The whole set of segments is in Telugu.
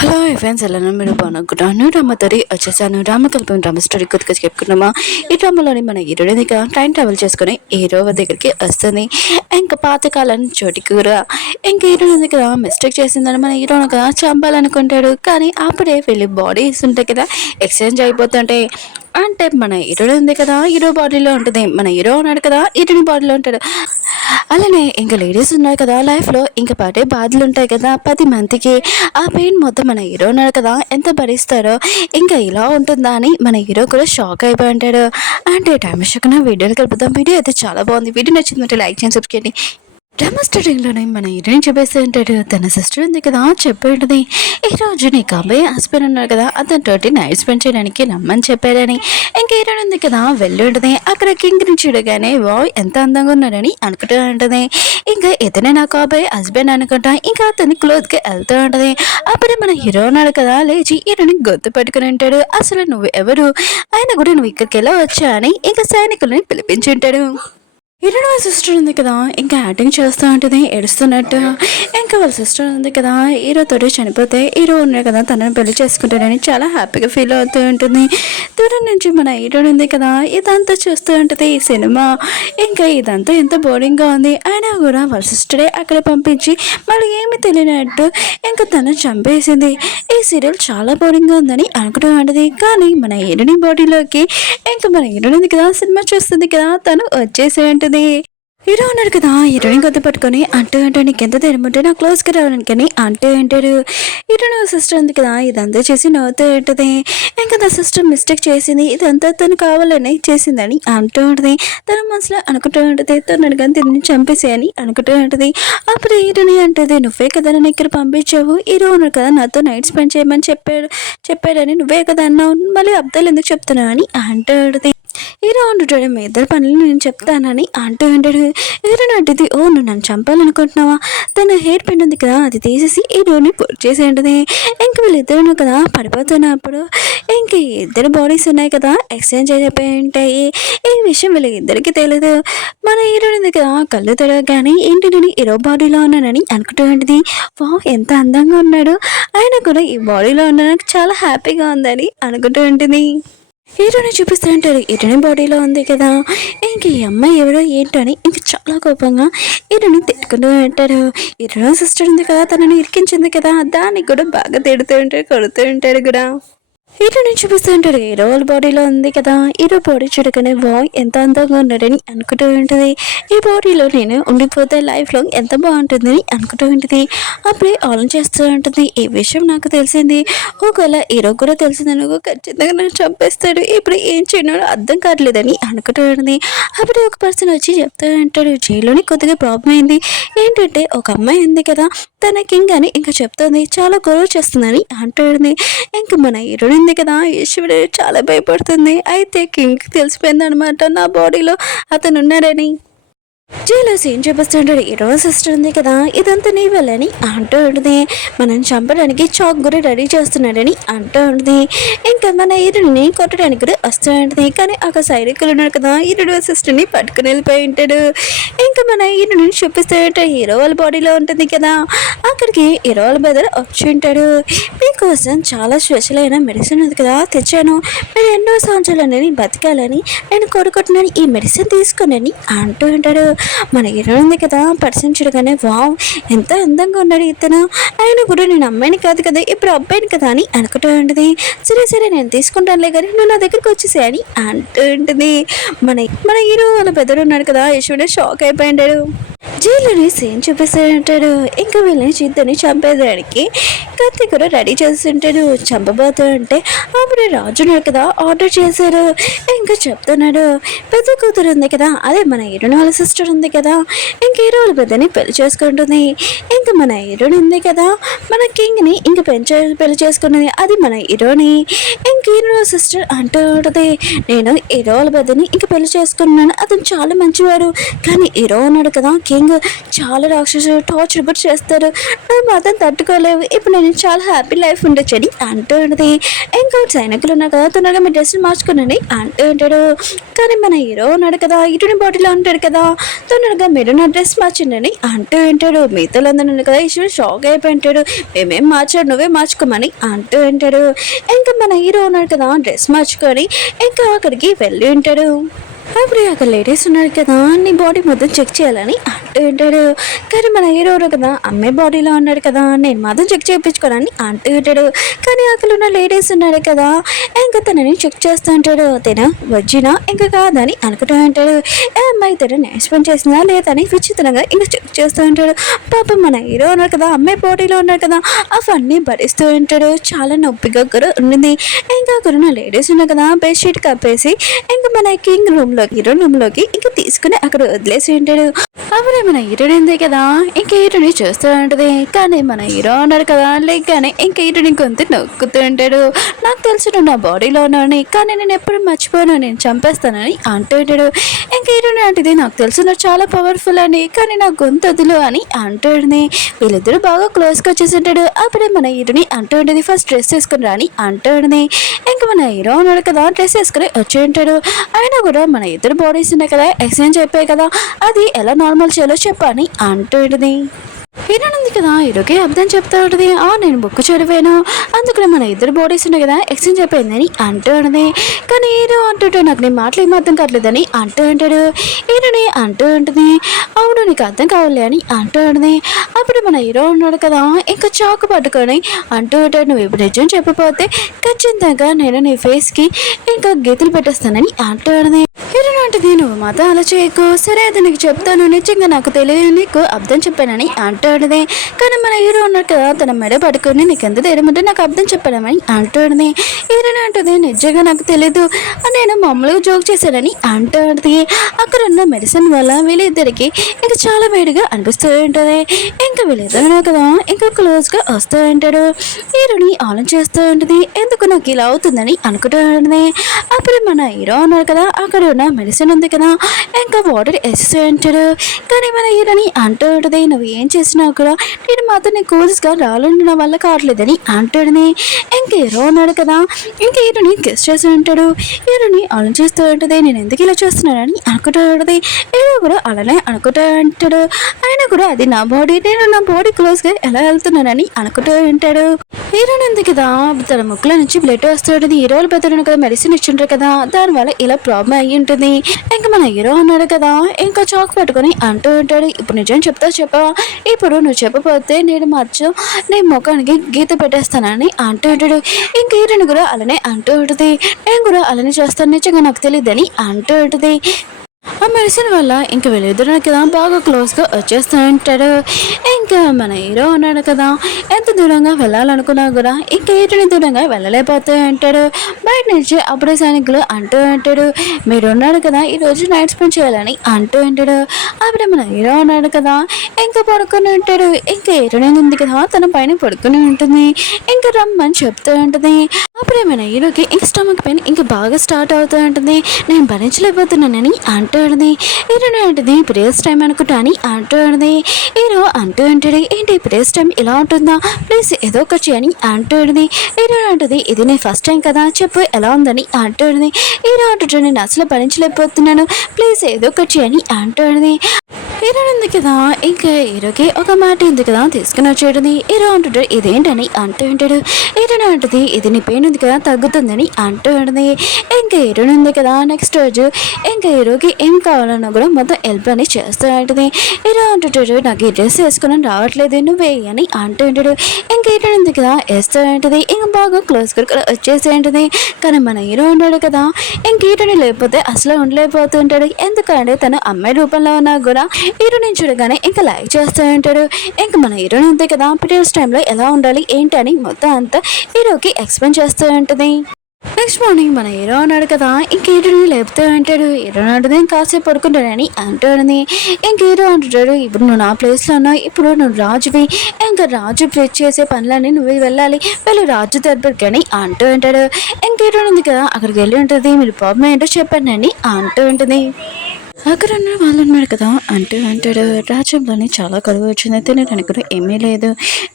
హలో ఫ్రెండ్స్ ఎలా మీరు బాగున్నాను డ్రామాతోటి వచ్చేసాను. డ్రామా స్టోరీ కొద్దిగా చెప్పుకున్నామా. ఈ డ్రామాలోని మన హీరోని దగ్గర టైం ట్రావెల్ చేసుకుని హీరో దగ్గరికి వస్తుంది. ఇంకా పాతకాలం చోటి కూడా ఇంకా హీరోని దగ్గర మిస్టేక్ చేసిందని మన హీరోనిగా చంపాలనుకుంటాడు. కానీ అప్పుడే వెళ్ళి బాడీస్ ఉంటాయి కదా, ఎక్స్చేంజ్ అయిపోతుంటాయి. అంటే మన హీరోడు ఉంది కదా, హీరో బాడీలో ఉంటుంది, మన హీరో ఉన్నాడు కదా, హీరోని బాడీలో ఉంటాడు. అలానే ఇంకా లేడీస్ ఉన్నారు కదా లైఫ్లో, ఇంకా పడే బాధలు ఉంటాయి కదా 10 మందికి. ఆ పెయిన్ మొత్తం మన హీరో ఉన్నాడు కదా ఎంత భరిస్తారో, ఇంకా ఇలా ఉంటుందా అని మన హీరో కూడా షాక్ అయిపోయి ఉంటాడు. అంటే టైం షాక్ వీడియోలు కలుపుతాం. వీడియో అయితే చాలా బాగుంది. వీడియో నచ్చిందంటే లైక్ చేయండి, సబ్స్క్రైబ్ చేయండి. డ్రామా స్టార్టింగ్లోనే మన హీరోయిన్ చెప్పేస్తూ ఉంటాడు, తన సిస్టర్ ఉంది కదా చెప్పి ఉంటుంది, ఈ రోజు నీకు అబ్బాయి హస్బెండ్ ఉన్నారు కదా అతనితోటి నైట్ స్పెండ్ చేయడానికి రమ్మని చెప్పాడని. ఇంకా హీరోయిన్ ఉంది కదా వెళ్ళి ఉంటుంది. అక్కడ కింగ్ని చూడగానే వావ్ ఎంత అందంగా ఉన్నాడని అనుకుంటూ ఉంటుంది. ఇంకా ఇతనే నాకు అబ్బాయి హస్బెండ్ అనుకుంటా. ఇంకా అతని క్లోత్కి వెళ్తూ ఉంటుంది. అప్పుడే మన హీరో ఉన్నాడు కదా లేచి హీరోని గొంతు పట్టుకుని ఉంటాడు. అసలు నువ్వు ఎవరు, ఆయన కూడా నువ్వు ఇక్కడికి ఎలా వచ్చా అని ఇంకా సైనికులని పిలిపించి ఉంటాడు. హీరోయిన్ వాళ్ళ సిస్టర్ ఉంది కదా ఇంకా యాక్టింగ్ చేస్తూ ఉంటుంది ఏడుస్తున్నట్టు. ఇంకా వాళ్ళ సిస్టర్ ఉంది కదా హీరోతో చనిపోతే హీరో ఉన్నాడు కదా తనని పెళ్లి చేసుకుంటాడని చాలా హ్యాపీగా ఫీల్ అవుతూ ఉంటుంది. దూరం నుంచి మన హీరోయిన్ ఉంది కదా ఇదంతా చూస్తూ ఉంటుంది ఈ సినిమా. ఇంకా ఇదంతా ఎంత బోరింగ్గా ఉంది, అయినా కూడా వాళ్ళ సిస్టరే అక్కడ పంపించి మళ్ళీ ఏమి తెలియనట్టు ఇంకా తను చంపేసింది. ఈ సీరియల్ చాలా బోరింగ్గా ఉందని అనుకుంటూ ఉంటుంది. కానీ మన హీరోయిన్ బాడీలోకి ఇంకా మన హీరోయిన్ ఉంది కదా సినిమా చూస్తుంది కదా తను వచ్చేసే ఉంటుంది. హీరో ఉన్నాడు కదా హీరోయిన్ గొంతు పట్టుకొని అంటూ నీకెంత తెరమంటే నా క్లోజ్కి రావడానికి అంటూ అంటాడు. హీరోయిన్ సిస్టర్ ఉంది కదా ఇదంతా చేసి నవ్వుతూ ఉంటుంది. ఇంకా నా సిస్టర్ మిస్టేక్ చేసింది, ఇదంతా తను కావాలని చేసిందని అంటూ ఉంటుంది. తన మనసులో అనుకుంటూ ఉంటుంది తను అడగని తిని చంపేసేయని అనుకుంటూ ఉంటుంది. అప్పుడు హీరోని అంటుంది, నువ్వే కదా నన్ను ఇక్కడ పంపించావు, హీరో ఉన్నాడు కదా నాతో నైట్ స్పెండ్ చేయమని చెప్పాడని నువ్వే కదా అన్నావు, మళ్ళీ అబ్దాలు ఎందుకు చెప్తున్నావు అని అంటూ ఉంటుంది. హీరో అంటుంటాడు మీ ఇద్దరు పనులు నేను చెప్తానని అంటూ ఉంటాడు. హీరోని అంటుంది, ఓ నువ్వు నన్ను చంపాలనుకుంటున్నావా, తన హెయిర్ పిన్ ఉంది కదా అది తీసేసి హీరోని పొడి చేసి ఉంటుంది. ఇంక వీళ్ళిద్దరు కదా పడిపోతున్నప్పుడు ఇంక ఇద్దరు బాడీస్ ఉన్నాయి కదా ఎక్స్చేంజ్ అయిపోయి ఉంటాయి. ఈ విషయం వీళ్ళిద్దరికి తెలియదు. మన హీరోని దగ్గర కళ్ళు తెరవగానే ఏంటి నేను హీరో బాడీలో ఉన్నానని అనుకుంటూ ఉంటుంది. వావ్ ఎంత అందంగా ఉన్నాడు, ఆయన కూడా ఈ బాడీలో ఉన్న నాకు చాలా హ్యాపీగా ఉందని అనుకుంటూ ఉంటుంది. హీరోని చూపిస్తూ ఉంటారు, హీరోని బాడీలో ఉంది కదా ఇంక ఈ అమ్మాయి ఎవరో ఏంటని ఇంక చాలా కోపంగా హీరోని తిట్టుకుంటూ ఉంటారు. హీరో సిస్టర్ ఉంది కదా తనని ఇరికించింది కదా దానికి కూడా బాగా తిడుతూ ఉంటారు, కొడుతూ ఉంటారు కూడా. హీరోని చూపిస్తూ ఉంటాడు, హీరో వాళ్ళ బాడీలో ఉంది కదా హీరో బాడీ చూడగానే వావ్ ఎంత అందంగా ఉన్నాడని అనుకుంటూ ఉంటుంది. ఈ బాడీలో నేను ఉండిపోతే లైఫ్లో ఎంత బాగుంటుందని అనుకుంటూ ఉంటుంది. అప్పుడే ఆలోచన చేస్తూ ఉంటుంది, ఈ విషయం నాకు తెలిసింది, ఒకవేళ హీరో కూడా తెలిసిందనుకో ఖచ్చితంగా నన్ను చంపేస్తాడు, ఇప్పుడు ఏం చేయను అర్థం కావట్లేదని అనుకుంటూ ఉంటుంది. అప్పుడే ఒక పర్సన్ వచ్చి చెప్తూ ఉంటాడు, జైల్లోని కొద్దిగా ప్రాబ్లం అయింది, ఏంటంటే ఒక అమ్మాయి ఉంది కదా తన కింగ్ అని ఇంకా చెప్తుంది, చాలా గొడవ చేస్తుందని అంటుంది. ఇంక మన హీరోయిన్ ఉంది కదా ఈశ్వరుడు చాలా భయపడుతుంది. అయితే కింగ్కి తెలిసిపోయింది అనమాట నా బాడీలో అతను ఉన్నాడని. జైలస్ ఏం చూపిస్తుంటాడు, హీరో సిస్టర్ ఉంది కదా ఇదంతా నీ వల్లని అంటూ ఉంటుంది. మనం చంపడానికి చాక్ కూడా రెడీ చేస్తున్నాడని అంటూ ఉంటుంది. ఇంకా మన హీరోని కొట్టడానికి కూడా వస్తూ ఉంటుంది. కానీ ఒక సైనికులు ఉన్నాడు కదా హీరో సిస్టర్ని పట్టుకుని వెళ్ళిపోయి ఉంటాడు. ఇంకా మన హీరోని చూపిస్తూ ఉంటాడు, హీరో వాళ్ళ బాడీలో ఉంటుంది కదా అక్కడికి హీరో వాళ్ళ బదులు వచ్చి ఉంటాడు. మీకోసం చాలా స్పెషల్ అయిన మెడిసిన్ ఉంది కదా తెచ్చాను, మీరు ఎన్నో సంవత్సరాలు అనేది బతకాలని నేను కొడుకుంటున్నాను, ఈ మెడిసిన్ తీసుకుని అంటూ ఉంటాడు. మన హీరో ఉంది కదా పర్సన్ చూడగానే వావ్ ఎంత అందంగా ఉన్నాడు ఇతను, ఆయన కూడా నేను అమ్మాయిని కాదు కదా ఇప్పుడు అబ్బాయిని కదా అని అనుకుంటూ ఉంటుంది. సరే సరే నేను తీసుకుంటానులే కానీ నువ్వు నా దగ్గరికి వచ్చేసే అని అంటూ ఉంటుంది. మన మన హీరో వాళ్ళ పెద్దడు ఉన్నాడు కదా యశ్వడే షాక్ అయిపోయింటాడు. జైల్లోని సీన్ చూపిస్తూ ఉంటాడు. ఇంకా వీళ్ళని చిద్దని చంపేదానికి కత్తి కూడా రెడీ చేస్తుంటాడు. చంపబోతూ ఉంటే అప్పుడు రాజు ఉన్నాడు కదా ఆర్డర్ చేశారు. ఇంకా చెప్తున్నాడు, పెద్ద కూతురు ఉంది కదా అదే మన హీరోని వాళ్ళ సిస్టర్ ఉంది కదా ఇంక హీరో వాళ్ళ పెద్దని పెళ్లి చేసుకుంటుంది. ఇంకా మన హీరోని ఉంది కదా మన కింగ్ని ఇంక పెళ్లి చేసుకున్నది అది మన హీరోని. ఇంక ఇంక హీరో సిస్టర్ అంటూ ఉంటుంది, నేను హీరో వాళ్ళ పెద్దని ఇంక పెళ్లి చేసుకున్నాను, అతను చాలా మంచివాడు, కానీ హీరో ఉన్నాడు కదా కింగ్, చాలా రాక్షసు టార్చర్ కూడా చేస్తారు, నువ్వు మాత్రం తట్టుకోలేవు, ఇప్పుడు నేను చాలా హ్యాపీ లైఫ్ ఉండొచ్చు అని అంటూ ఉంటుంది. ఇంకా సైనికులు ఉన్నారు కదా, తొందరగా మీ డ్రెస్సులు మార్చుకున్నాను అంటూ ఉంటాడు. కానీ మన హీరో ఉన్నాడు కదా, ఇటుని బాటిలో ఉంటాడు కదా, తొందరగా మీరు నా డ్రెస్ మార్చిండని అంటూ ఉంటాడు. మిగతాలందరూ కదా ఈశ్వరు షాక్ అయిపోయి ఉంటాడు, మేమేం మార్చాడు నువ్వే మార్చుకోమని అంటూ ఉంటాడు. ఇంకా మన హీరో ఉన్నాడు కదా డ్రెస్ మార్చుకొని ఇంకా అక్కడికి వెళ్ళి ఉంటాడు. అప్పుడు అక్కడ లేడీస్ ఉన్నారు కదా, నీ బాడీ మొత్తం చెక్ చేయాలని అంటూ ఉంటాడు. కానీ మన హీరో కదా అమ్మాయి బాడీలో ఉన్నాడు కదా, నేను మాత్రం చెక్ చేయించుకోవాలని అంటూ ఉంటాడు. కానీ అక్కడ ఉన్న లేడీస్ ఉన్నాడు కదా, ఇంకా తనని చెక్ చేస్తూ ఉంటాడు. తన వచ్చినా ఇంకా కాదని అనుకుంటూ ఉంటాడు. ఏ అమ్మాయి తన నైస్ పని చేసిందా లేదని విచిత్రంగా ఇంకా చెక్ చేస్తూ ఉంటాడు. పాపం మన హీరో ఉన్నాడు కదా, అమ్మాయి బాడీలో ఉన్నాడు కదా, అవన్నీ భరిస్తూ ఉంటాడు. చాలా నొప్పిగా కూడా ఉంది. ఇంకా అక్కడ ఉన్న లేడీస్ ఉన్నాయి కదా, బెడ్షీట్ కప్పేసి ఇంకా మన కింగ్ హీరో రూమ్ లోకి ఇంకా తీసుకుని అక్కడ వదిలేసి ఉంటాడు. అప్పుడే మన హీరోని ఉంది కదా, ఇంకా హీరోని చూస్తూ ఉంటది. కానీ మన హీరో ఉన్నాడు కదా, లేకనే ఇంకా హీరోని గొంతు నొక్కుతూ ఉంటాడు. నాకు తెలుసు నా బాడీలో ఉన్నాను, కానీ నేను ఎప్పుడు మర్చిపోను, నేను చంపేస్తానని అంటూ ఉంటాడు. ఇంకా హీరోని అంటది, నాకు తెలుసు నువ్వు చాలా పవర్ఫుల్ అని, కానీ నా గొంతు వదులు అని అంటూ ఉంటుంది. వీళ్ళిద్దరూ బాగా క్లోజ్గా వచ్చేసి ఉంటాడు. అప్పుడే మన హీరోని అంటూ ఉంటుంది, ఫస్ట్ డ్రెస్ వేసుకుని రాని అంటూ ఉంటుంది. ఇంకా మన హీరో ఉన్నాడు కదా, డ్రెస్ వేసుకుని వచ్చి ఉంటాడు. అయినా కూడా మన ఇద్దరు బాడీస్ ఉన్నాయి కదా, ఎక్స్చేంజ్ అయిపోయాయి కదా, అది ఎలా నార్మల్ చేయాలో చెప్పని అంటూ ఉంటుంది. హీరో ఉంది కదా, హీరోకి అర్థం చెప్తా ఉంటుంది. నేను బుక్ చదివాను, అందుకని మన ఇద్దరు బాడీస్ ఉన్నాయి కదా ఎక్స్చేంజ్ అయిపోయిందని అంటూ ఉంటుంది. కానీ హీరో అంటుంటే నాకు నీ మాటలు ఏం అర్థం కావట్లేదని అంటూ ఉంటాడు. హీరోని అంటూ ఉంటుంది, అవును నీకు అర్థం కావాలి అని అంటూ ఉంటుంది. అప్పుడు మన హీరో ఉన్నాడు కదా, ఇంకా చాకు పట్టుకొని అంటూ ఉంటాడు, నువ్వు ఇప్పుడు నిజం చెప్పకపోతే ఖచ్చితంగా నేను నీ ఫేస్కి ఇంకా గీతలు పెట్టేస్తానని అంటూ ఉంటుంది. హీరో అంటుంది, నువ్వు మాత్రం అలా చేయకు, సరే అది నీకు చెప్తాను, నిజంగా నాకు తెలియదు, నీకు అర్థం చెప్పానని అంటాడుది. కానీ మన హీరో ఉన్నాడు కదా, తన మెడ పడుకొని నీకు ఎంత ధైర్యం ఉంటే నాకు అర్థం చెప్పాడమని అంటాడుది. హీరోని అంటుంది, నిజంగా నాకు తెలీదు, నేను మామూలుగా జోక్ చేశానని అంటాడుది. అక్కడ ఉన్న మెడిసిన్ వల్ల వీళ్ళిద్దరికి ఇంకా చాలా వేడిగా అనిపిస్తూ ఉంటుంది. ఇంకా వీళ్ళిద్దరు కదా ఇంకా క్లోజ్గా వస్తూ ఉంటాడు. హీరోని ఆలోచిస్తూ ఉంటుంది, ఎందుకు నాకు ఇలా అవుతుందని అనుకుంటూ ఉంటుంది. అప్పుడు మన హీరో ఉన్నారు కదా, అక్కడ ఉన్న మెడిసిన్ ఉంది కదా, ఇంకా వాటర్ వేసేస్తూ ఉంటాడు. కానీ మన హీరోని అంటూ ఉంటుంది, నువ్వు ఏం చేసినా కూడా నేను మాత్రం నీ కూల్స్గా రావాలంటే వల్ల కావట్లేదని అంటాడుని. ఇంక హీరో ఉన్నాడు కదా, ఇంక హీరోని గెస్ట్ చేస్తూ ఉంటాడు. హీరోని ఆలోచిస్తూ ఉంటుంది, నేను ఎందుకు ఇలా చేస్తున్నానని అనుకుంటూ ఉంటుంది. హీరో కూడా అలానే అనుకుంటూ ఉంటాడు. ఆయన కూడా అది నా బాడీ, నేను నా బాడీ క్లోజ్గా ఎలా వెళ్తున్నానని అనుకుంటూ ఉంటాడు. హీరోని ఉంది కదా, తన ముక్కుల నుంచి బ్లడ్ వస్తూ ఉంటుంది. హీరోలు పెద్దలు కదా మెడిసిన్ ఇచ్చింటారు కదా, దానివల్ల ఇలా ప్రాబ్లం అయ్యి ఉంటుంది. ఇంకా మన హీరో ఉన్నాడు కదా, ఇంకా చాక్ పట్టుకొని అంటూ ఉంటాడు, ఇప్పుడు నిజం చెప్తా చెప్పా, ఇప్పుడు నువ్వు చెప్పకపోతే నేను నీ ముఖానికి గీత పెట్టేస్తానని అంటూ ఉంటాడు. ఇంక హీరోని కూడా అలానే అంటూ ఉంటుంది, నేను కూడా అలానే చేస్తాను, నిజంగా నాకు తెలియదని అంటూ ఉంటుంది. ఆ మెడిసిన్ వల్ల ఇంక వీళ్ళిద్దరు కదా బాగా క్లోజ్గా వచ్చేస్తూ ఉంటాడు. ఇంకా మన హీరో ఉన్నాడు కదా, ఎంత దూరంగా వెళ్ళాలనుకున్నా కూడా ఇంక హీరోని దూరంగా వెళ్ళలేకపోతూ ఉంటాడు. బయట నుంచి అప్పుడే సైనికులు అంటూ ఉంటాడు, మీరు ఉన్నాడు కదా ఈరోజు నైట్ స్పెండ్ చేయాలని అంటూ ఉంటాడు. అప్పుడే మన హీరో ఉన్నాడు కదా, ఇంకా పడుకొని ఉంటాడు. ఇంకా హీరోని ఉంది కదా, తన పైన పడుకుని ఉంటుంది. ఇంకా రమ్మని చెప్తూ ఉంటుంది. అప్పుడే మన హీరోకి ఇంక స్టమక్ పెయిన్ ఇంకా బాగా స్టార్ట్ అవుతూ ఉంటుంది. నేను భరించలేకపోతున్నానని అంటూ ఉంటుంది. హీరోని అంటుంది, ప్రేయర్స్ టైం అనుకుంటా అని అంటూ ఉంటుంది. హీరో అంటూ ఉంటాడు, ఏంటి ప్రేయర్స్ టైం ఇలా ఉంటుందా, ప్లీజ్ ఏదో ఒకటి చేయని అంటూ ఉంటుంది. హీరో అంటుంది, ఇది నేను ఫస్ట్ టైం కదా, చెప్పు ఎలా ఉందని అంటూ ఉంటుంది. హీరో అంటుంటే నేను అసలు భరించలేకపోతున్నాను, ప్లీజ్ ఏదో ఒకటి చేయని అంటూ ఉంటుంది. హీరో ఉంది కదా, ఇంకా హీరోకి ఒక మాట ఉంది కదా తీసుకుని వచ్చేటది. హీరో అంటుంటాడు, ఇదేంటని అంటూ ఉంటాడు. హీరోని అంటుంది, ఇది నీ పెయిన్ ఉంది కదా తగ్గుతుందని అంటూ ఉంటుంది. ఇంకా హీరోని ఉంది కదా, నెక్స్ట్ రోజు ఇంకా హీరోకి ఏం కావాలన్నా కూడా మొత్తం హెల్ప్ అని చేస్తూ ఉంటుంది. హీరో అంటుంటాడు, నాకు ఈ డ్రెస్ వేసుకుని రావట్లేదు, నువ్వే అని అంటూ ఉంటాడు. ఇంకా హీరోని ఉంది కదా వేస్తూ ఉంటుంది. ఇంకా బాగా క్లోజ్ కూడా వచ్చేసి ఉంటుంది. కానీ మన హీరో ఉన్నాడు కదా, ఇంక హీరోని లేకపోతే అసలు ఉండలేకపోతూ ఉంటాడు. ఎందుకంటే తను అమ్మాయి రూపంలో ఉన్నా కూడా హీరోని చూడగానే ఇంకా లైక్ చేస్తూ ఉంటాడు. ఇంకా మన హీరోని అంతే కదా, పీరియడ్స్ టైంలో ఎలా ఉండాలి ఏంటి అని మొత్తం అంతా హీరోకి ఎక్స్ప్లెయిన్ చేస్తూ ఉంటుంది. నెక్స్ట్ మార్నింగ్ మన హీరో అన్నాడు కదా, ఇంకేంటి లేపుతూ అంటాడు. హీరో అంటుంది కాసేపు పడుకుంటానని అంటాడని. ఇంక హీరో అంటాడు, ఇప్పుడు నువ్వు నా ప్లేస్లో ఉన్నావు, ఇప్పుడు నువ్వు రాజువి, ఇంకా రాజు ప్లేస్ చేసే పనులన్నీ నువ్వు వెళ్ళాలి, వెళ్ళి రాజు దగ్గరికి అని అంటూ ఉంటాడు. ఇంక హీరో ఉంది కదా, అక్కడికి వెళ్ళి ఉంటుంది, మీరు ప్రాబ్లం ఏంటో చెప్పండి అని అంటూ ఉంటుంది. అక్కడ ఉన్న వాళ్ళు ఉన్నారు కదా అంటాడు, రాజ్యంలోని చాలా కరువు వచ్చింది, తినడానికి కూడా ఏమీ లేదు.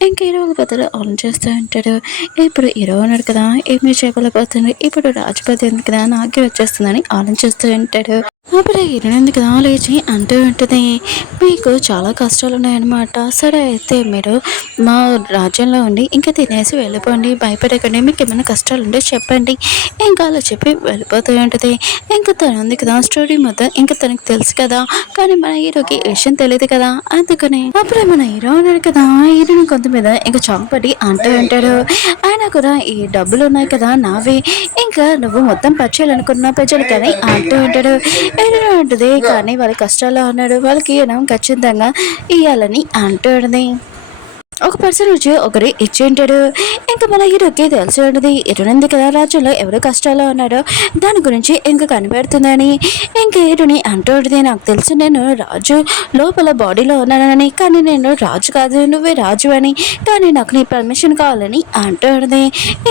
ఇంకా ఇరవై బదులు ఆన్ చేస్తూ ఉంటాడు. ఇప్పుడు ఇరవై ఉన్నాడు కదా, ఏమీ చేయలేకపోతుంది, ఇప్పుడు రాజుపతి ఉంది కదా నాకే వచ్చేస్తుందని ఆలోచిస్తూ ఉంటాడు. అప్పుడు ఇరవై కదా లేచి అంటూ ఉంటుంది, మీకు చాలా కష్టాలు ఉన్నాయన్నమాట, సరే అయితే మీరు మా రాజ్యంలో ఉండి ఇంకా తినేసి వెళ్ళిపోండి, భయపడకండి, మీకు ఏమైనా కష్టాలు ఉంటే చెప్పండి, ఇంకా అలా చెప్పి వెళ్ళిపోతూ ఉంటుంది. ఇంకా తను ఉంది కదా స్టోరీ మొత్తం ఇంకా తనకు తెలుసు కదా, కానీ మన హీరోకి విషయం తెలియదు కదా, అందుకని అప్పుడే మన హీరో ఉన్నాడు కదా, హీరోని కొంత మీద ఇంకా చంపటి అంటూ ఉంటాడు. ఆయన కూడా ఈ డబ్బులు ఉన్నాయి కదా నావి, ఇంకా నువ్వు మొత్తం పచ్చేయాలనుకున్న ప్రజలు కానీ అంటూ ఉంటాడు. ఏదైనా ఉంటుంది కానీ వాళ్ళ కష్టాల్లో ఉన్నాడు, వాళ్ళకి ఖచ్చితంగా ఇవ్వాలని అంటుంది. ఒక పర్సన్ వచ్చి ఒకరి ఇచ్చి ఉంటాడు. ఇంకా మన హీరోకి తెలిసి ఉంటుంది, ఎటునుంది కదా రాజ్యంలో ఎవరు కష్టాల్లో ఉన్నాడో దాని గురించి ఇంకా కనిపెడుతుందని. ఇంకా హీరోని అంటూ ఉంటుంది, నాకు తెలుసు నేను రాజు లోపల బాడీలో ఉన్నానని, కానీ నేను రాజు కాదు, నువ్వే రాజు అని, కానీ నాకు నీ పర్మిషన్ కావాలని అంటూ ఉంటుంది.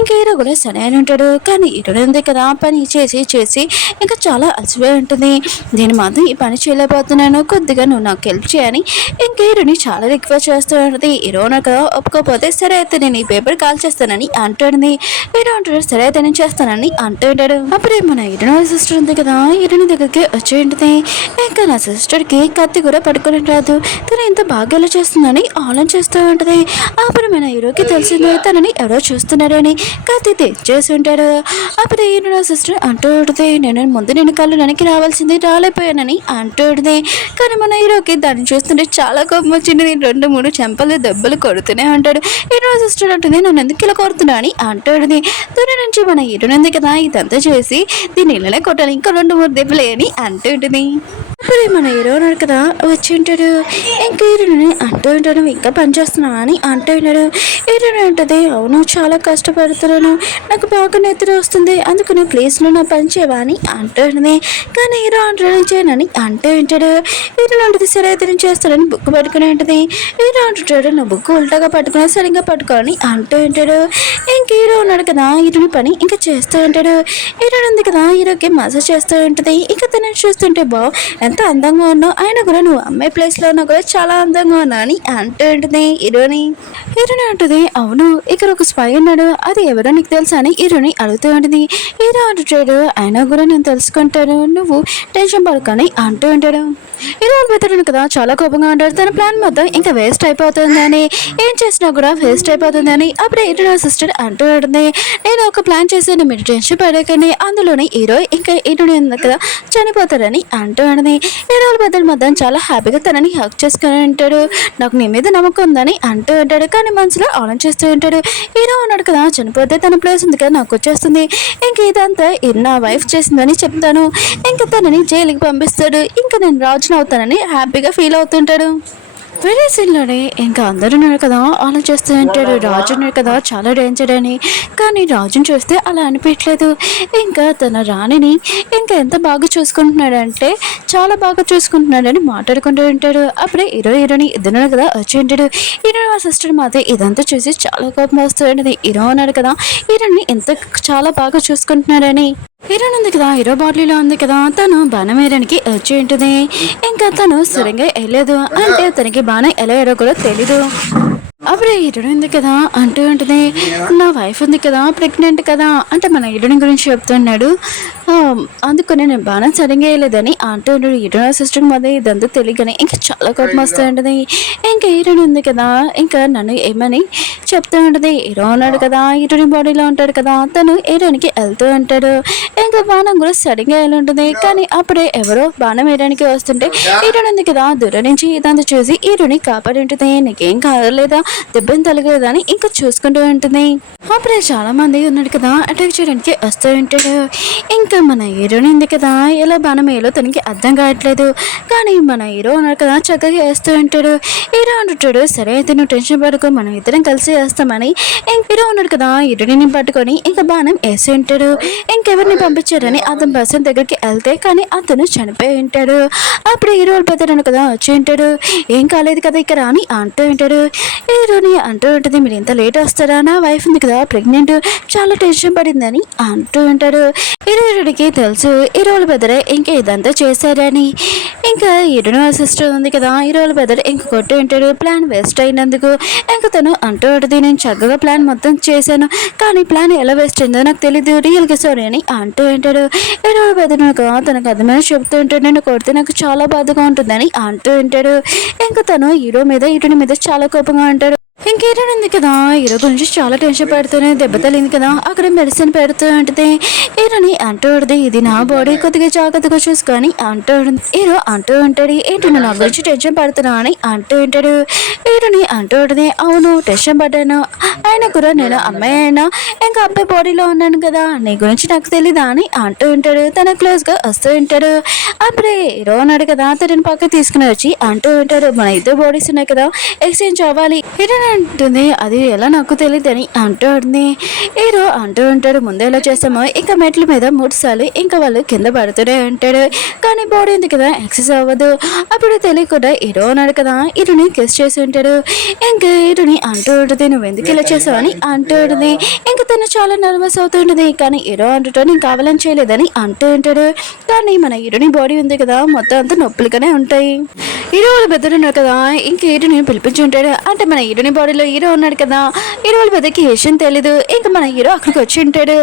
ఇంకా హీరో కూడా సరే అని ఉంటాడు. కానీ ఎటునుంది కదా పని చేసి ఇంకా చాలా అలసిపోయి ఉంటుంది. నేను మాత్రం ఈ పని చేయలేకపోతున్నాను, కొద్దిగా నువ్వు నాకు హెల్ప్ చేయని ఇంకా హీరోని చాలా రిక్వెస్ట్ చేస్తూ ఉంటుంది. హీరో కదా ఒప్పుకోపోతే సరే అయితే నేను ఈ పేపర్ కాల్ చేస్తానని అంటుంది. హీరో అంటాడు, సరే అయితే నేను చేస్తానని అంటూ ఉంటాడు. అప్పుడే మన హీరో సిస్టర్ ఉంది కదా, హీరోని దగ్గరికి వచ్చి ఉంటుంది. ఇంకా నా సిస్టర్కి కత్తి కూడా పట్టుకుని రాదు, తను ఎంత బాగా ఎలా చేస్తుందని ఆలోచిస్తూ ఉంటుంది. అప్పుడు మన హీరోకి తెలిసింది తనని ఎవరో చూస్తున్నారని కత్తి తెచ్చేసి ఉంటాడు. అప్పుడు హీరో సిస్టర్ అంటూ ఉంటుంది, నేను కళ్ళు వెనక్కి రావాల్సింది రాలేపోయానని అంటూ ఉంటుంది. కానీ మన హీరోకి దాన్ని చూస్తుంటే చాలా కోపం వచ్చింది. 2-3 చెంపలు దెబ్బలు కొడుతూనే ఉంటాడు. హీరో సిస్టర్ అంటుంది, నన్ను ఎందుకు ఇలా కొడుతున్నా అని అంటాడు. దూరం నుంచి మన హీరోని కదా ఇదంతా చేసి దీన్ని ఇళ్ళనే కొట్టాలి, ఇంకా 2-3 దెబ్బలే అని అంటూ ఉంటుంది. అప్పుడే మన హీరో ఉన్నాడు కదా వచ్చి ఉంటాడు. ఇంకా హీరోని అంటూ ఉంటాడు, ఇంకా పనిచేస్తున్నావా అని అంటూ ఉన్నాడు. హీరోని ఉంటుంది, అవును చాలా కష్టపడుతున్నాను, నాకు బాగా నిద్ర వస్తుంది, అందుకని ప్లేస్లో నా పని చేయవా అని అంటుంది. కానీ హీరో అంటాడు చేయనని అంటూ ఉంటాడు. హీరోని ఉంటుంది, సరే అయితే నేను చేస్తాడని బుక్ పట్టుకుని ఉంటుంది. హీరో అంటుంటాడు, నా బుక్ ఉల్టాగా పట్టుకుని సరిగ్గా పట్టుకోని అంటూ ఉంటాడు. ఇంక హీరో ఉన్నాడు కదా హీరోని పని ఇంకా చేస్తూ ఉంటాడు. హీరోని ఉంది కదా హీరోకి మసాజ్ చేస్తూ ఉంటుంది. ఇంకా తనని చూస్తుంటే ఎంత అందంగా ఉన్నావు, ఆయన కూడా నువ్వు అమ్మాయి ప్లేస్లో ఉన్నా కూడా చాలా అందంగా ఉన్నా అని అంటూ ఉంటుంది హీరోని. హీరోని అంటుంది, అవును ఇక్కడ ఒక స్పై ఉన్నాడు, అది ఎవరో నీకు తెలుసా అని హీరోని అడుగుతూ ఉంటుంది. హీరో అంటుంటాడు, అయినా కూడా నేను తెలుసుకుంటాను, నువ్వు టెన్షన్ పడుకొని అంటూ ఉంటాడు. హీరో బెతరుడు కదా చాలా కోపంగా ఉంటాడు. తన ప్లాన్ మొత్తం ఇంకా వేస్ట్ అయిపోతుందని, ఏం చేసినా కూడా వేస్ట్ అయిపోతుందని. అప్పుడే హీరో సిస్టర్ అంటూ ఉంటుంది, నేను ఒక ప్లాన్ చేశాను, మీరు టెన్షన్ పడకండి, అందులోని హీరో ఇంకా హీరోని కదా చనిపోతాడని అంటూ ఉంటుంది. హీరో బెతరుడు మొత్తం చాలా హ్యాపీగా తనని హక్ చేసుకుని ఉంటాడు. నాకు నీ మీద నమ్మకం ఉందని అంటూ ఉంటాడు. కానీ మనసులో ఆలోచిస్తూ ఉంటాడు, హీరో ఉన్నాడు కదా చనిపోతే తన ప్లేస్ ఉంది కదా నాకు వచ్చేస్తుంది, ఇంక ఇదంతా నా వైఫ్ చేసిందని చెప్తాను, ఇంకా తనని జైలుకి పంపిస్తాడు, ఇంకా నేను రాజును అవుతానని హ్యాపీగా ఫీల్ అవుతుంటాడు. వేరే సీన్లోనే ఇంకా అందరూ ఉన్నారు కదా ఆలోచిస్తూ ఉంటాడు, రాజు ఉన్నాడు కదా చాలా డేంజర్ అని. కానీ రాజుని చూస్తే అలా అనిపించలేదు. ఇంకా తన రాణిని ఇంకా ఎంత బాగా చూసుకుంటున్నాడంటే చాలా బాగా చూసుకుంటున్నాడని మాట్లాడుకుంటూ ఉంటాడు. అప్పుడే హీరోని ఇద్దరు కదా వచ్చి ఉంటాడు. హీరో ఆ సిస్టర్ మాత్రం ఇదంతా చూసి చాలా కోపం వస్తూ ఉంటుంది. హీరో ఉన్నాడు కదా హీరోని ఎంత చాలా బాగా చూసుకుంటున్నాడని. హీరోని ఉంది కదా హీరో బాడీలో ఉంది కదా, తను బాణం వేయడానికి వచ్చి ఉంటుంది. ఇంకా తను సరిగ్గా వేయలేదు, అంటే తనకి బాణం ఎలా వేయరో కూడా తెలీదు. అప్పుడే హీరోని ఉంది కదా అంటూ ఉంటుంది, నా వైఫ్ ఉంది కదా ప్రెగ్నెంట్ కదా అంటే మన హీరోని గురించి చెప్తున్నాడు, అందుకని నేను బాణం సరిగ్గా వేయలేదని అంటూ ఉంటాడు. హీరో సిస్టర్ మధ్య ఇదంతా తెలియగానే ఇంకా చాలా కోపం వస్తూ ఉంటుంది. ఇంకా హీరోని ఉంది కదా ఇంకా నన్ను ఏమని చెప్తూ ఉంటుంది. హీరో ఉన్నాడు కదా హీరోని బాడీలో ఉంటాడు కదా, తను హీరోనికి వెళ్తూ ఉంటాడు. ఇంకా బాణం కూడా సరిగ్గా వేయాలి ఉంటుంది. కానీ అప్పుడే ఎవరో బాణం వేయడానికి వస్తుంటే హీరోని ఉంది కదా దూరం నుంచి ఇదంతా చూసి హీరోని కాపాడి ఉంటుంది. నీకేం కాలేదా, దెబ్బని తలగలేదా అని ఇంకా చూసుకుంటూ ఉంటుంది. అప్పుడే చాలా మంది ఉన్నాడు కదా అటాక్ చేయడానికి వస్తూ ఉంటాడు. ఇంకా మన హీరోని ఉంది కదా ఎలా బాణం వేయాలో తనకి అర్థం కావట్లేదు. కానీ మన హీరో ఉన్నారు కదా చక్కగా వేస్తూ ఉంటాడు. హీరో అంటుంటాడు, సరే అయితే నువ్వు టెన్షన్ పడుకో, మనం ఇద్దరం కలిసి వేస్తామని. హీరో ఉన్నాడు కదా హీరోని పట్టుకొని ఇంకా బాణం వేసి ఉంటాడు. ఇంకెవరిని పంపించారని అతని పర్సన్ దగ్గరికి వెళ్తే కానీ అతను చనిపోయి ఉంటాడు. అప్పుడు హీరో పెద్దడు కదా వచ్చి ఉంటాడు. ఏం కాలేదు కదా ఇక్కడ అని అంటూ ఉంటాడు. హీరోని అంటూ ఉంటుంది, మీరు ఇంత లేట్ వస్తారా, నా వైఫ్ ఉంది కదా ప్రెగ్నెంట్, చాలా టెన్షన్ పడిందని అంటూ ఉంటాడు. హీరోడికి తెలుసు హీరోల పెద్దరే ఇంకా ఇదంతా చేశారని. ఇంకా హీరోని సిస్టర్ ఉంది కదా హీరోల పెద్దరు ఇంక కొట్టి ఉంటాడు ప్లాన్ వేస్ట్ అయినందుకు. ఇంకా తను అంటూ ఉంటుంది, నేను చక్కగా ప్లాన్ మొత్తం చేశాను కానీ ప్లాన్ ఎలా వేస్ట్ అయిందో నాకు తెలీదు, రియల్గా సారీ అని అంటూ ఉంటాడు. హీరోల పెద్దను తనకు అర్థమైన చెప్తూ ఉంటాడు, నేను కొడితే నాకు చాలా బాధగా ఉంటుందని అంటూ ఉంటాడు. ఇంకా తను హీరో మీద హీరోని మీద చాలా కోపంగా ఉంటాడు. ఇంకేటో ఉంది కదా హీరో గురించి చాలా టెన్షన్ పడుతూనే దెబ్బ తగిలింది కదా అక్కడ మెడిసిన్ పెడుతూ ఉంటుంది. హీరోని అంటూ ఉంటుంది, ఇది నా బాడీ కొద్దిగా జాగ్రత్తగా చూసుకొని అంటూ ఉంటుంది. హీరో అంటూ ఉంటాడు, ఏంటి నువ్వు నా గురించి టెన్షన్ పడుతున్నా అని అంటూ ఉంటాడు. హీరోని అంటూ ఉంటుంది, అవును టెన్షన్ పడ్డాను, అయినా కూడా నేను అమ్మాయి అయినా ఇంకా అబ్బాయి బాడీలో ఉన్నాను కదా, నీ గురించి నాకు తెలీదా అని అంటూ ఉంటాడు. తన క్లోజ్గా వస్తూ ఉంటాడు. అప్పుడే హీరో ఉన్నాడు కదా తనని పక్క తీసుకుని వచ్చి అంటూ ఉంటాడు, మన ఇద్దరు బాడీస్ ఉన్నాయి కదా ఎక్స్చేంజ్ అవ్వాలి. హీరో అంటుంది, అది ఎలా నాకు తెలియదని అంటూ ఉంటుంది. హీరో అంటూ ఉంటాడు, ముందే ఎలా చేస్తామో ఇంకా మెట్ల మీద 3 సార్లు ఇంకా వాళ్ళు కింద పడుతూనే ఉంటాడు కానీ బాడీ ఉంది కదా ఎక్సెస్ అవ్వదు. అప్పుడు తెలియకుండా హీరో ఉన్నాడు కదా హీరోని కిస్ చేసి ఉంటాడు. ఇంకా హీరోని అంటూ ఉంటుంది, నువ్వు ఎందుకు ఇలా చేసావు అని అంటూ ఉంటుంది. ఇంకా తను చాలా నర్వస్ అవుతూ ఉంటుంది కానీ హీరో అంటుంటాడు, నేను కావాలని చేయలేదని అంటూ ఉంటాడు. కానీ మన హీరోని బాడీ ఉంది కదా మొత్తం అంతా నొప్పులుగానే ఉంటాయి. హీరో వాళ్ళ పెద్దలు ఉన్నారు కదా ఇంకా హీరోని పిలిపించి ఉంటాడు. అంటే మన హీరోని బాడీలో హీరో ఉన్నాడు కదా హీరో వాళ్ళ పెద్దకి విషయం తెలీదు. ఇంకా మన హీరో అక్కడికి వచ్చి ఉంటాడు.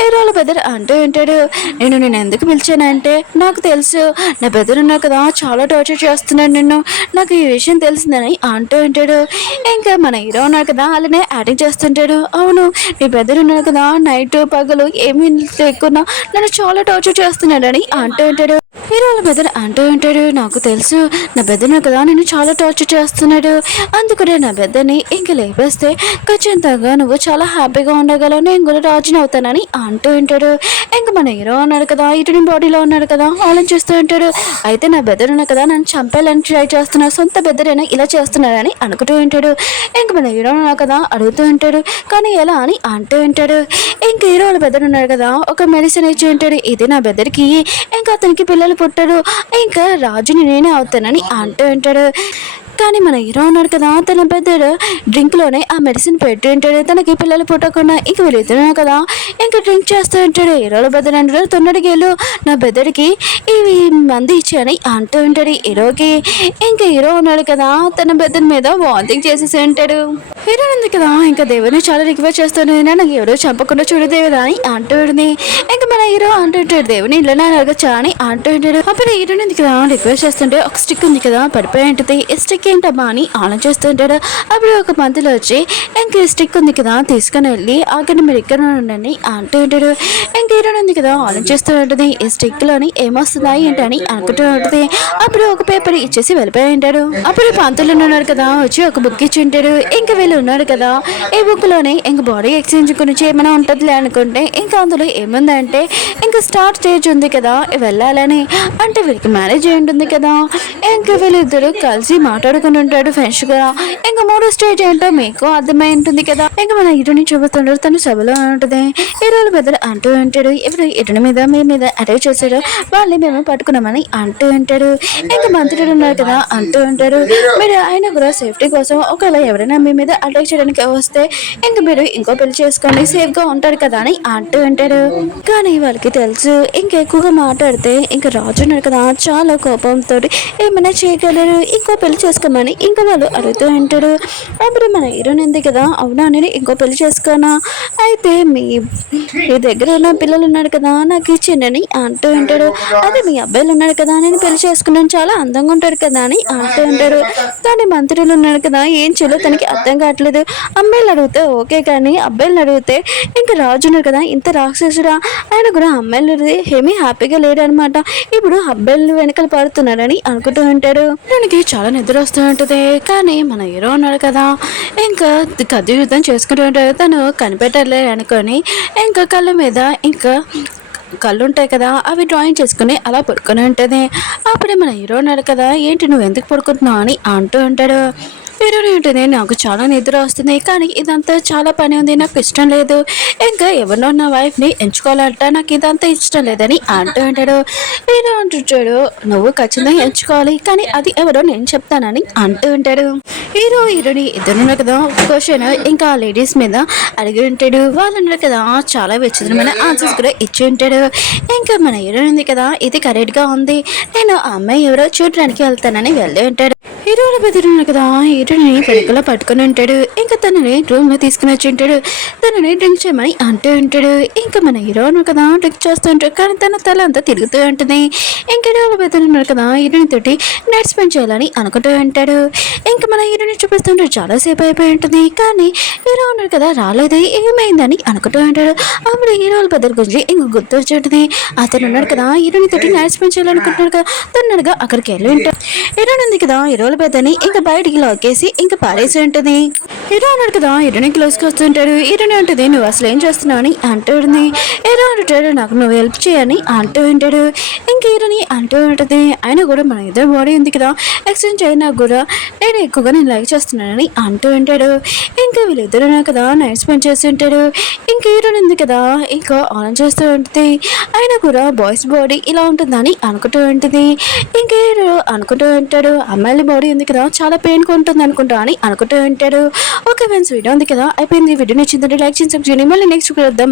హీరో వాళ్ళ పెద్దలు అంటూ ఉంటాడు, నేను ఎందుకు పిలిచానంటే నాకు తెలుసు నా పెద్దలు ఉన్నారు కదా చాలా టార్చర్ చేస్తున్నాడు నిన్ను, నాకు ఈ విషయం తెలిసిందని అంటూ ఉంటాడు. ఇంకా మన హీరో ఉన్నాడు కదా అలానే యాక్టింగ్ చేస్తుంటాడు, అవును నీ పెద్దలు ఉన్నారు కదా నైట్ పగలు ఏమీ లేకున్నా నన్ను చాలా టార్చర్ చేస్తున్నాడని అంటూ ఉంటాడు. హీరో వాళ్ళ పెద్దలు అంటూ ఉంటాడు, నాకు తెలుసు నా పెద్దను కదా నేను చాలా టార్చర్ చేస్తున్నాడు, అందుకనే నా పెద్దని ఇంక లేపేస్తే ఖచ్చితంగా నువ్వు చాలా హ్యాపీగా ఉండగలవు, నేను కూడా రాజుని అవుతానని అంటూ ఉంటాడు. ఇంక మన హీరో ఉన్నాడు కదా ఇటుని బాడీలో ఉన్నాడు కదా ఆలోచిస్తూ ఉంటాడు, అయితే నా బెదరున్న కదా నన్ను చంపేయాలని ట్రై చేస్తున్నా, సొంత బెదరైనా ఇలా చేస్తున్నాడని అనుకుంటూ ఉంటాడు. ఇంక మన హీరో ఉన్నాడు కదా అడుగుతూ ఉంటాడు, కానీ ఎలా అని అంటూ ఉంటాడు. ఇంక హీరో వాళ్ళ బెదరున్నాడు కదా ఒక మెడిసిన్ ఇచ్చి ఉంటాడు, ఇది నా బెదరికి ఇంకా అతనికి పిల్లలు పుట్టారు, ఇంకా రాజుని నేనే అవుతానని అంటూ ఉంటాడు. కానీ మన హీరో ఉన్నాడు కదా తన పెద్దడు డ్రింక్లోనే ఆ మెడిసిన్ పెట్టి ఉంటాడు, తనకి పిల్లలు పుట్టకుండా ఇంక వీళ్ళిద్దరు కదా ఇంకా డ్రింక్ చేస్తూ ఉంటాడు. హీరోలో బెదడు అంటాడు, తొన్నడిగేళ్ళు నా బెదడికి ఇవి మంది ఇచ్చాని అంటూ ఉంటాడు హీరోకి. ఇంకా హీరో ఉన్నాడు కదా తన బెదడి మీద వాంతింగ్ చేసేసి ఉంటాడు. హీరో ఉంది కదా ఇంకా దేవుని చాలా రిక్వెస్ట్ చేస్తున్నాడు, నాకు ఎవరో చంపకుండా చూడు దేవుడా అని అంటూ ఉంటుంది. ఇంకా మన హీరో అంటుంటాడు, దేవుని ఇళ్ళని అడగచ్చా అని అంటూ ఉంటాడు. అప్పుడు హీరో ఉంది కదా రిక్వెస్ట్ చేస్తుంటే ఒక స్టిక్ ఉంది కదా పడిపోయి ఉంటుంది, ఈ స్టిక్ ఏంటమ్మా అని ఆలోచిస్తుంటాడు. అప్పుడు ఒక మంత్లో వచ్చి ఇంక స్టిక్ ఉంది కదా తీసుకుని వెళ్ళి ఆఖరి మీరు ఇక్కడ ఉండండి అంటూ ఉంటాడు. ఇంక హీరో ఉంది కదా ఆలోచిస్తూ ఉంటుంది, ఈ స్టిక్ లోని ఏమొస్తుందా ఏంటని అనుకుంటూ ఉంటుంది. అప్పుడు ఒక పేపర్ ఇచ్చేసి వెళ్ళిపోయి ఉంటాడు. అప్పుడు పంతులు ఉన్నాడు కదా వచ్చి ఒక బుక్ ఇచ్చి ఉంటాడు. ఇంకా వీళ్ళు ఉన్నాడు కదా ఈ బుక్ లోనే ఇంక బాడీ ఎక్స్చేంజ్ గురించి ఏమైనా ఉంటుందిలే అనుకుంటే ఇంకా అందులో ఏముందంటే ఇంకా స్టార్ట్ స్టేజ్ ఉంది కదా వెళ్ళాలని, అంటే వీళ్ళకి మ్యారేజ్ అయి ఉంటుంది కదా ఇంకా వీళ్ళిద్దరు కలిసి మాట్లాడుకుని ఉంటాడు ఫ్రెండ్స్ గా. ఇంకా 3వ స్టేజ్ ఏంటో మీకు అర్థమై ఉంటుంది కదా. ఇంకా మన హీరోని చూపుతుంటారు, తను సభలో ఉంటుంది. హీరోలు పెద్దలు అంటూ ఉంటాడు, ఎవరు హీరోని మీద మీ మీద అటాక్ చేశారో వాళ్ళని మేము పట్టుకున్నామని అంటూ ఉంటాడు. ఇంకా మంత్రులు ఉన్నారు కదా అంటూ ఉంటారు, మీరు ఆయన కూడా సేఫ్టీ కోసం ఒకవేళ ఎవరైనా మీ మీద అటాక్ చేయడానికి వస్తే ఇంకా మీరు ఇంకో పెళ్లి చేసుకోండి సేఫ్ గా ఉంటారు కదా అని అంటూ ఉంటాడు. కానీ వాళ్ళకి తెలుసు ఇంకెక్కువగా మాట్లాడితే ఇంకా రాజు ఉన్నాడు కదా చాలా కోపంతో ఏమైనా చేయగలరు, ఇంకో పెళ్లి చేసుకోమని ఇంకా వాళ్ళు అడుగుతూ ఉంటాడు. అప్పుడు మన హీరోని ఉంది కదా అవునా నేను ఇంకో పెళ్లి చేసుకోనా, అయితే మీ దగ్గర ఉన్న పిల్లలు ఉన్నారు కదా నాకు ఇచ్చిండని అంటూ ఉంటాడు. అదే మీ అబ్బాయిలు ఉన్నారు కదా నేను పెళ్లి చేసుకున్నాను చాలా అందంగా ఉంటాడు కదా అని అంటూ ఉంటాడు. కానీ మంత్రులు ఉన్నాడు కదా ఏం చేయాలో తనకి అర్థం కావట్లేదు. అమ్మాయిలు అడిగితే ఓకే కానీ అబ్బాయిలు అడిగితే ఇంకా రాజు ఉన్నారు కదా ఇంత రాక్షసుడా, ఆయన కూడా అమ్మాయిలు ఏమీ హ్యాపీగా లేడనమాట, ఇప్పుడు అబ్బాయిలు వెనకాల పడుతున్నాడని అనుకుంటూ ఉంటాడు. దానికి చాలా నిద్ర వస్తూ ఉంటుంది. కానీ మన హీరో ఉన్నాడు కదా ఇంకా కత్తి యుద్ధం చేసుకుంటూ ఉంటాడు, తను కనిపెట్టలే అనుకొని ఇంకా కళ్ళ మీద ఇంకా కళ్ళు ఉంటాయి కదా, అవి డ్రాయింగ్ చేసుకుని అలా పడుకొని ఉంటుంది. అప్పుడే మన హీరో ఉన్నాడు కదా, ఏంటి నువ్వు ఎందుకు పడుకుంటున్నావు అని అంటూ ఉంటాడు. హీరోయిన్ ఏంటనే, నాకు చాలా నిద్ర వస్తుంది, కానీ ఇదంతా చాలా పని ఉంది, నాకు ఇష్టం లేదు, ఇంకా ఎవరినో నా వైఫ్ని ఎంచుకోవాలంట, నాకు ఇదంతా ఇష్టం లేదని అంటూ ఉంటాడు. హీరో అంటుంటాడు, నువ్వు ఖచ్చితంగా ఎంచుకోవాలి, కానీ అది ఎవరో నేను చెప్తానని అంటూ ఉంటాడు. హీరో హీరోని ఇద్దరున్నారు కదా, క్వశ్చన్ ఇంకా లేడీస్ మీద అడిగి ఉంటాడు. వాళ్ళు ఉన్నారు కదా, చాలా విచిత్రమైన ఆన్సర్స్ కూడా ఇచ్చి ఉంటాడు. ఇంకా మన హీరోయిన్ ఉంది కదా, ఇది కరెక్ట్గా ఉంది, నేను ఆ అమ్మాయి ఎవరో చూడడానికి వెళ్తానని వెళ్ళి ఉంటాడు. హీరోల బెదిరిన కదా, హీరోని వెనుకలో పట్టుకుని ఉంటాడు. ఇంకా తనని రూమ్ లో తీసుకుని వచ్చి ఉంటాడు. తనని డ్రింక్ చేయమని అంటూ ఉంటాడు. ఇంకా మన హీరోను కదా డ్రింక్ చేస్తూ ఉంటాడు, కానీ తన తల అంతా తిరుగుతూ ఉంటుంది. ఇంకా హీరోల బెదిరినారు కదా, హీరోని తోటి నైట్ స్పెండ్ చేయాలని అనుకుంటూ ఉంటాడు. ఇంకా మన హీరోని చూపిస్తుంటే చాలాసేపు అయిపోయి ఉంటుంది, కానీ హీరో ఉన్నాడు కదా రాలేదు, ఏమైందని అనుకుంటూ ఉంటాడు. అప్పుడు హీరోల బెదర్ గురించి ఇంక గుర్తు వచ్చి ఉంటుంది. అతను ఉన్నాడు కదా, హీరోని తోటి నైట్ స్పెండ్ చేయాలనుకుంటున్నాడు కదా, తొందరగా అక్కడికి వెళ్ళి ఉంటాడు. హీరోని ఉంది కదా, హీరోల పెద్దని ఇంకా బయటికి లాకేసి ఇంకా పారేసి ఉంటుంది. హీరో అన్నాడు కదా, హీరోని క్లోజ్కి వస్తుంటాడు. హీరోని అంటుంది, నువ్వు అసలు ఏం చేస్తున్నావు అని అంటూ ఉంటుంది. హీరో అంటాడు, నాకు నువ్వు హెల్ప్ చేయని అంటూ ఉంటాడు. ఇంకా హీరోని అంటూ ఉంటుంది, అయినా కూడా మన ఇద్దరు బాడీ ఉంది కదా, ఎక్స్చేంజ్ అయినా కూడా నేను ఎక్కువగా నేను లైక్ చేస్తున్నానని అంటూ ఉంటాడు. ఇంకా వీళ్ళిద్దరు కదా నైట్ స్పెండ్ చేస్తుంటాడు. ఇంకా హీరోని ఉంది కదా, ఇంకా ఆన్ చేస్తూ ఉంటుంది. అయినా కూడా బాయ్స్ బాడీ ఇలా ఉంటుందని అనుకుంటూ ఉంటుంది. ఇంకా హీరో అనుకుంటూ ఉంటాడు, అమ్మాయిల బాడీ ఉంది కదా చాలా పెయిన్ ఉంటుంది అనుకుంటా అని అనుకుంటూ ఉంటాడు. ఓకే ఫ్రెండ్స్, వీడియో ఉంది కదా అయిపోయింది. వీడియో నచ్చిందంటే లైక్ చేసి మళ్ళీ నెక్స్ట్ వద్దాం.